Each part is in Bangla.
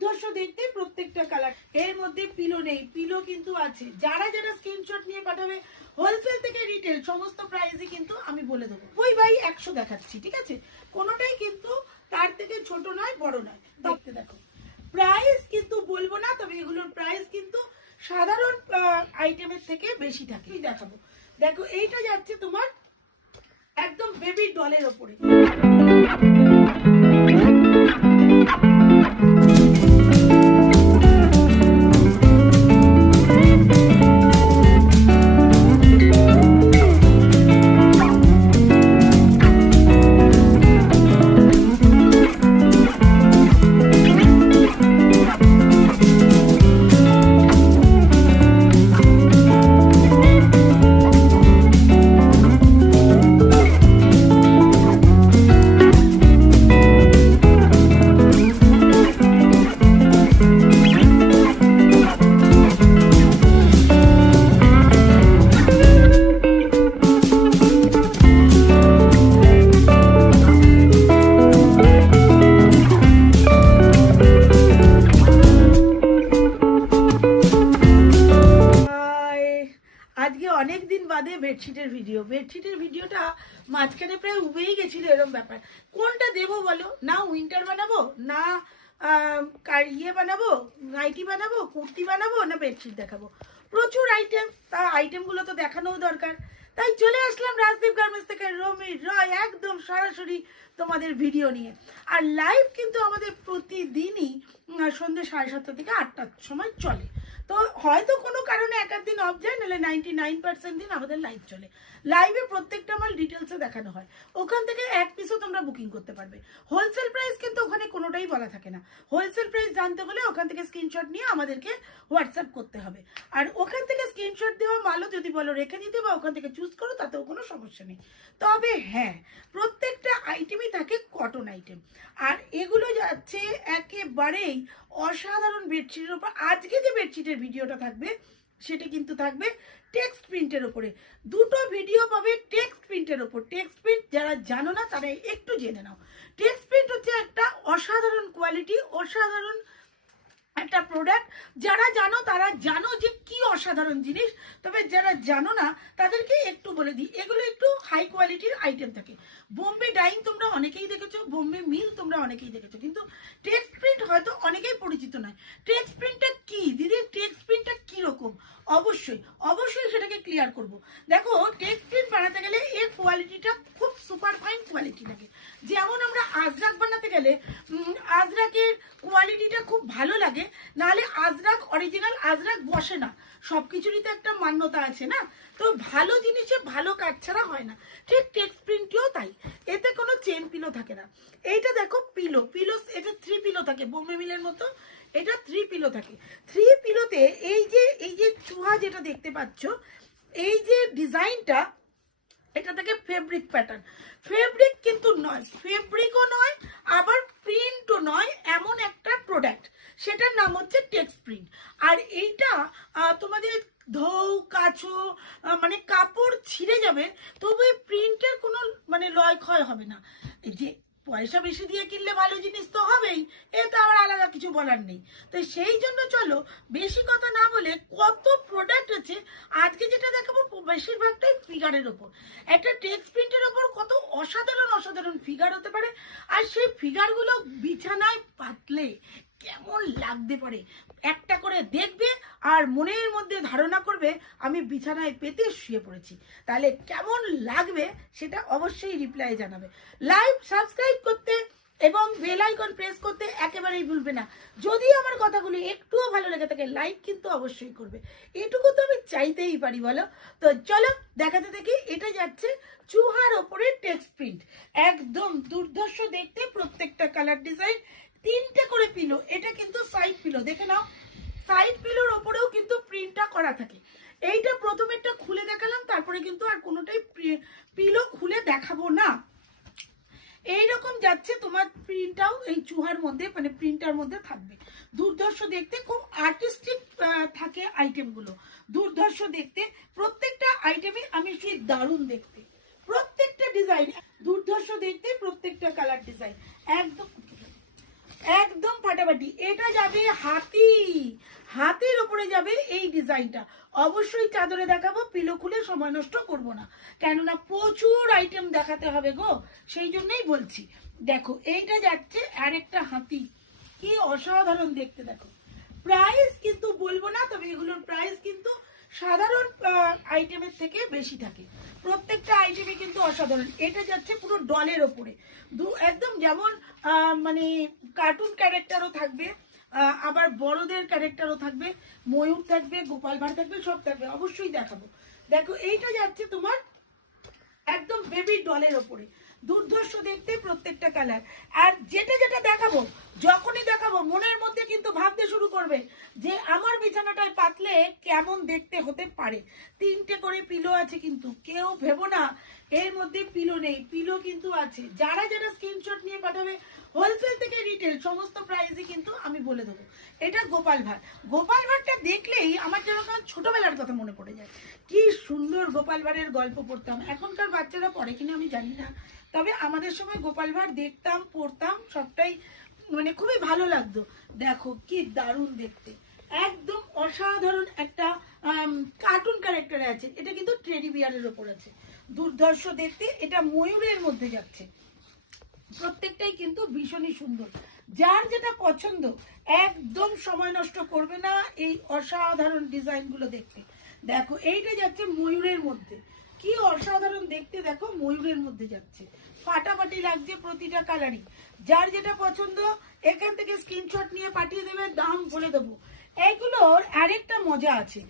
দুর্ধর্ষ দেখতে প্রত্যেকটা কালার। এর মধ্যে পিলো নেই, পিলো কিন্তু আছে। যারা যারা স্ক্রিনশট নিয়ে পাঠাবে হোলসেল থেকে রিটেল সমস্ত প্রাইসই কিন্তু আমি বলে দেবো। ওই ভাই 100 দেখাচ্ছি, ঠিক আছে? কোনোটাই কিন্তু তার থেকে ছোট নয় বড় নয়। দেখতে দেখো, প্রাইস কিন্তু বলবো না, তবে এগুলোর প্রাইস কিন্তু সাধারণ আইটেমের থেকে বেশি থাকে। দেখাবো, দেখো এইটা যাচ্ছে তোমার একদম বেবি ডলের ওপরে। আজকে অনেক দিন বাদে বেডশিটের ভিডিওটা মাঝখানে প্রায় উবেই গেছিল, এরকম ব্যাপার। কোনটা দেবো বলো? না উইন্টার বানাবো, না ইয়ে বানাবো, নাইটি বানাবো, কুর্তি বানাবো, না বেডশিট দেখাবো? প্রচুর আইটেম, তা আইটেমগুলো তো দেখানোও দরকার। তাই চলে আসলাম রাজদীপ গার্মেন্টস থেকে রমি রয়, একদম সরাসরি তোমাদের ভিডিও নিয়ে। আর লাইভ কিন্তু আমাদের প্রতিদিনই সন্ধ্যে 7:30 থেকে 8টার সময় চলে। তো হয়তো কোনো কারণে এক দিন অফ যায়, নাহলে 99% দিন আমাদের লাইভ চলে। লাইভে প্রত্যেকটা মাল ডিটেলসে দেখানো হয়। ওখান থেকে এক পিসও তোমরা বুকিং করতে পারবে। হোলসেল প্রাইস কিন্তু ওখানে কোনোটাই বলা থাকে না। হোলসেল প্রাইস জানতে হলে ওখান থেকে স্ক্রিনশট নিয়ে আমাদেরকে হোয়াটসঅ্যাপ করতে হবে। আর ওখান থেকে স্ক্রিনশট দেওয়া মালও যদি বলো রেখে দিতে বা ওখান থেকে চুজ করো, তাতেও কোনো সমস্যা নেই। তবে হ্যাঁ, প্রত্যেকটা আইটেমই থাকে কটন আইটেম। আর এগুলো যাচ্ছে একেবারেই অসাধারণ বেডশিটের উপর। আজকে যে বেডশিটের ভিডিওটা থাকবে সেটা কিন্তু থাকবে টেক্সট প্রিন্টের উপরে। দুটো ভিডিও পাবে টেক্সট প্রিন্টের উপর। টেক্সট প্রিন্ট যারা জানো না তারা একটু জেনে নাও। টেক্সট প্রিন্ট হচ্ছে একটা অসাধারণ কোয়ালিটি, অসাধারণ একটা প্রোডাক্ট। যারা জানো তারা জানো যে কি অসাধারণ জিনিস, তবে যারা জানো না তাদেরকে একটু বলে দিই, এগুলো একটু হাই কোয়ালিটির আইটেম থাকে। বোম্বে ডাইং তোমরা অনেকেই দেখেছো, বোম্বে মিল তোমরা অনেকেই দেখেছো, কিন্তু টেক্সট প্রিন্ট হয়তো অনেকেই পরিচিত নয়। টেক্সট প্রিন্টটা কি দিদি, টেক্সট প্রিন্টটা কিরকম অবশ্যই সেটাকে ক্লিয়ার করব। দেখো, টেক্সট প্রিন্ট বানাতে গেলে এর কোয়ালিটিটা খুব সুপার ফাইন কোয়ালিটি লাগে। যেমন আমরা আজরাক বানাতে গেলে আজরাকের কোয়ালিটিটা খুব ভালো লাগে, নাহলে আজরাক অরিজিনাল আজরাক বসে না। সব কিছুরই তো একটা মান্যতা আছে না? তো ভালো জিনিসে ভালো কাজ ছাড়া হয় না। ঠিক টেক্সট প্রিন্টটিও তাই, এতে কোনো চেন পিলো থাকে না। এইটা দেখো পিলো, এটা 3 পিলো থাকে, বোম্বে মিলের মতো এটা 3 পিলো থাকে। 3 পিলোতে এই যে চুহা যেটা দেখতে পাচ্ছ, এই যে ডিজাইনটা, এটা থেকে ফেব্রিক প্যাটার্ন। ফেব্রিক কিন্তু নয়, ফেব্রিকও নয়, আবার প্রিন্টও নয়, এমন একটা প্রোডাক্ট, সেটার নাম হচ্ছে টেক্সট প্রিন্ট। আর এইটা তোমাদের ধৌ কাছো মানে কাপড় ছিঁড়ে যাবে, তবু এই প্রিন্টের কোনো মানে লয় ক্ষয় হবে না। এই যে পয়সা বেশি দিয়ে কিনলে ভালো জিনিস তো হবেই, এতে আবার আলাদা কিছু বলার নেই। তো সেই জন্য চলো বেশি কথা না বলে, কত প্রোডাক্ট আছে আজকে যেটা দেখাবো বেশিরভাগটাই ফিগারের ওপর। একটা টেক্সট প্রিন্টের ওপর কত অসাধারণ ফিগার হতে পারে, আর সেই ফিগারগুলো বিছানায় পাতলে কেমন লাগতে পারে একটা করে দেখবে, আর মনের মধ্যে ধারণা করবে আমি বিছানায় পেতে শুয়ে পড়েছি। তাহলে কেমন লাগবে সেটা অবশ্যই রিপ্লাই জানাবে। লাইভ সাবস্ক্রাইব করতে এবং বেল আইকন প্রেস করতে একেবারেই ভুলবে না। যদি আমার কথাগুলো একটুও ভালো লেগে থাকে, লাইক কিন্তু অবশ্যই করবে। এটুকু তো আমি চাইতেই পারি, বলো? তো চলো দেখাতে দেখি। এটা যাচ্ছে চুহার ওপরে টেক্সট প্রিন্ট, একদম দুর্ধর্ষ দেখতে, প্রত্যেকটা কালার ডিজাইন, 3টে করে পিলো। এটা কিন্তু সাইড পিলো, দেখে নাও, সাইড পিলোর ওপরেও কিন্তু প্রিন্টটা করা থাকে। এইটা প্রথমেরটা খুলে দেখালাম, তারপরে কিন্তু আর কোনোটাই পিলো খুলে দেখাবো না। এইরকম যাচ্ছে তোমার প্রিন্টটাও এই চুহার মধ্যে, মানে প্রিন্টার মধ্যে থাকবে। দুর্ধর্ষ দেখতে, খুব আর্টিস্টিক থাকে আইটেমগুলো, দুর্ধর্ষ দেখতে। প্রত্যেকটা আইটেমই আমি সেই দারুণ দেখতে, প্রত্যেকটা ডিজাইন দুর্ধর্ষ দেখতে, প্রত্যেকটা কালার ডিজাইন একদম একদম ফাটাফাটি। এটা যাবে হাতি, হাতির ওপরে যাবে এই ডিজাইনটা। অবশ্যই চাদরে দেখাবো, পিলো খুলে সময় নষ্ট করবো না, কেননা প্রচুর আইটেম দেখাতে হবে গো, সেই জন্যই বলছি। দেখো এইটা যাচ্ছে আরেকটা হাতি, কি অসাধারণ দেখতে। দেখো প্রাইস কিন্তু বলবো না, তবে এগুলোর প্রাইস কিন্তু সাধারণ আইটেমের থেকে বেশি থাকে। প্রত্যেকটা আইটেমে কিন্তু অসাধারণ। এটা যাচ্ছে পুরো ডলের ওপরে, একদম যেমন মানে কার্টুন ক্যারেক্টারও থাকবে, আবার বড়দের ক্যারেক্টারও থাকবে, ময়ূর থাকবে, গোপাল ভাঁড় থাকবে, সব থাকবে, অবশ্যই দেখাবো। দেখো এইটা যাচ্ছে তোমার একদম বেবি ডলের ওপরে, দুর্ধর্ষ দেখতে প্রত্যেকটা কালার। আর যেটা যেটা দেখাবো, যখনই দেখাবো মনের মধ্যে কিন্তু ভাবতে শুরু করবে যে আমার বিছানাটায় পাতলে কেমন দেখতে হতে পারে। 3টে করে পিলো আছে, কিন্তু কেউ ভেবো না এর মধ্যে পিলো নেই, পিলো কিন্তু আছে। যারা যারা স্ক্রিনশট নিয়ে পাঠাবে, হোলসেল থেকে রিটেল সমস্ত প্রাইসই কিন্তু আমি বলে দেবো। এটা গোপাল ভাঁড়, গোপাল ভাঁড়টা দেখলেই আমার যেন ছোটবেলার কথা মনে পড়ে যায়। কি সুন্দর গোপাল ভাঁড়ের গল্প পড়তাম, এখনকার বাচ্চারা পড়ে কিনা আমি জানি না, তবে আমাদের সময় গোপাল ভাঁড় দেখতাম, পড়তাম, সবটাই মানে খুবই ভালো লাগতো। দেখো কি দারুণ দেখতে, একদম অসাধারণ একটা কার্টুন ক্যারেক্টারে আছে। এটা কিন্তু টেডি বিয়ারের ওপর আছে, দুর্ধর্ষ দেখতে। এটা ময়ূরের মধ্যে যাচ্ছে, প্রত্যেকটাই কিন্তু ভীষণই সুন্দর। যার যেটা পছন্দ একদম সময় নষ্ট করবে না এই অসাধারণ ডিজাইনগুলো দেখতে। দেখো এইটা যাচ্ছে ময়ূরের মধ্যে, কি অসাধারণ দেখতে। দেখো ময়ূরের মধ্যে যাচ্ছে, ফাটাফাটি লাগছে প্রতিটা কালারই। যার যেটা পছন্দ এখান থেকে স্ক্রিনশট নিয়ে পাঠিয়ে দেবে, দাম বলে দেবো। এইগুলোর আরেকটা মজা আছে,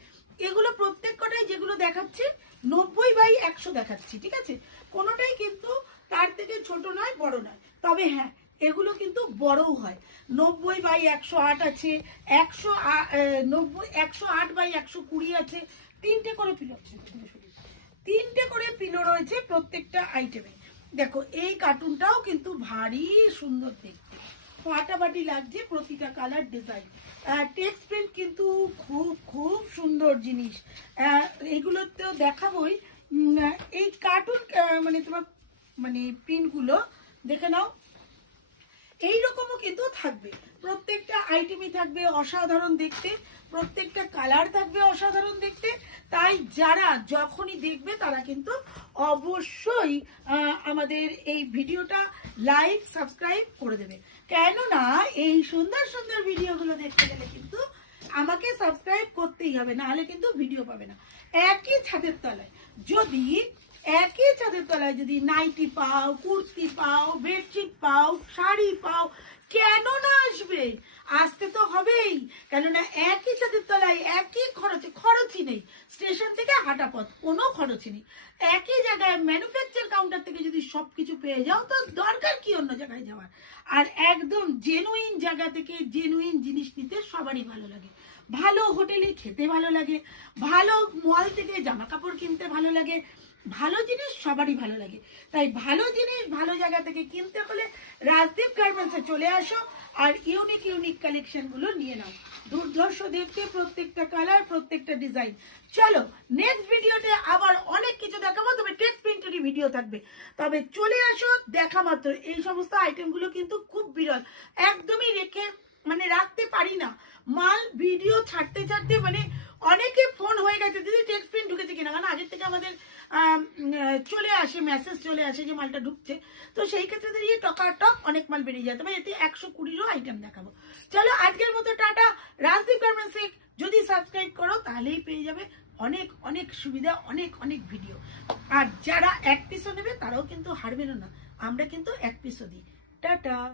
এগুলো প্রত্যেক কটাই যেগুলো দেখাচ্ছি 90/100 দেখাচ্ছি, ঠিক আছে? কোনোটাই কিন্তু তার থেকে ছোট নয়, বড় নয়, তবে হ্যাঁ এগুলো কিন্তু বড়ও হয়। 90/108 আছে, 108/120 আছে, 3টে করে পিলো আছে, 3টে করে পিলো রয়েছে প্রত্যেকটা আইটেমে। দেখো এই কার্টুনটাও কিন্তু ভারী সুন্দর দেখতে, ফাটাফাটি লাগছে প্রতিটা কালার ডিজাইন। টেক্সট প্রিন্ট কিন্তু খুব খুব সুন্দর জিনিস, এইগুলোতেও দেখাবোই। এই কার্টুন মানে তোমার মানে প্রিন্টগুলো দেখে নাও, এইরকমও কিন্তু থাকবে, প্রত্যেকটা আইটেমই থাকবে অসাধারণ দেখতে, প্রত্যেকটা কালার থাকবে অসাধারণ দেখতে। তাই যারা যখনই দেখবে তারা কিন্তু অবশ্যই আমাদের এই ভিডিওটা লাইক সাবস্ক্রাইব করে দেবে, কেননা এই সুন্দর সুন্দর ভিডিওগুলো দেখতে গেলে কিন্তু আমাকে সাবস্ক্রাইব করতেই হবে, নাহলে কিন্তু ভিডিও পাবে না। একই ছাদের তলায় যদি নাইটি পাও, কুর্তি পাও, বেডশিট পাও, শাড়ি পাও, কেন না আসবে? আসতে তো হবেই, কেননা একই ছাদের তলায় একই খরচই নেই, স্টেশন থেকে হাঁটা পথ, কোনো খরচই নেই। একই জায়গায় ম্যানুফ্যাকচার কাউন্টার থেকে যদি সবকিছু পেয়ে যাও, তো দরকার কি অন্য জায়গায় যাওয়ার? আর একদম জেনুইন জায়গা থেকে জেনুইন জিনিস নিতে সবারই ভালো লাগে। ভালো হোটেলে খেতে ভালো লাগে, ভালো মল থেকে জামা কাপড় কিনতে ভালো লাগে, ভালো জিনিস সবারই ভালো লাগে। তাই ভালো জিনিস ভালো জায়গা থেকে কিনতে হলে রাজদীপ গার্মেন্টসে চলে আসো আর ইউনিক ইউনিক কালেকশনগুলো নিয়ে নাও। দুর্ধর্ষ দেখতে প্রত্যেকটা কালার, প্রত্যেকটা ডিজাইন। চলো নেক্সট ভিডিওতে আবার অনেক কিছু দেখাবো, তবে টেক্সট প্রিন্টেরই ভিডিও থাকবে। তবে চলে আসো দেখা মাত্র। এই সমস্ত আইটেমগুলো কিন্তু খুব বিরল, একদমই রাখতে পারি না মাল। ভিডিও ছাড়তে ছাড়তে মানে অনেকে ফোন হয়ে গেছে, দিদি টেক্সট প্রিন্ট ঢুকেছে কিনা, কারণ আগের থেকে আমাদের চলে আসে, মেসেজ চলে আসে যে মালটা ঢুকছে। তো সেই ক্ষেত্রে দাঁড়িয়ে টকাটক অনেক মাল বেরিয়ে যায়, তবে এতে 120-ও আইটেম দেখাবো। চলো আজকের মতো টাটা। রাজদীপ গার্মেন্টসে যদি সাবস্ক্রাইব করো তাহলেই পেয়ে যাবে অনেক অনেক সুবিধা, অনেক অনেক ভিডিও। আর যারা এক পিসও নেবে তারাও কিন্তু হারবেনও না, আমরা কিন্তু এক পিসও দিই। টাটা।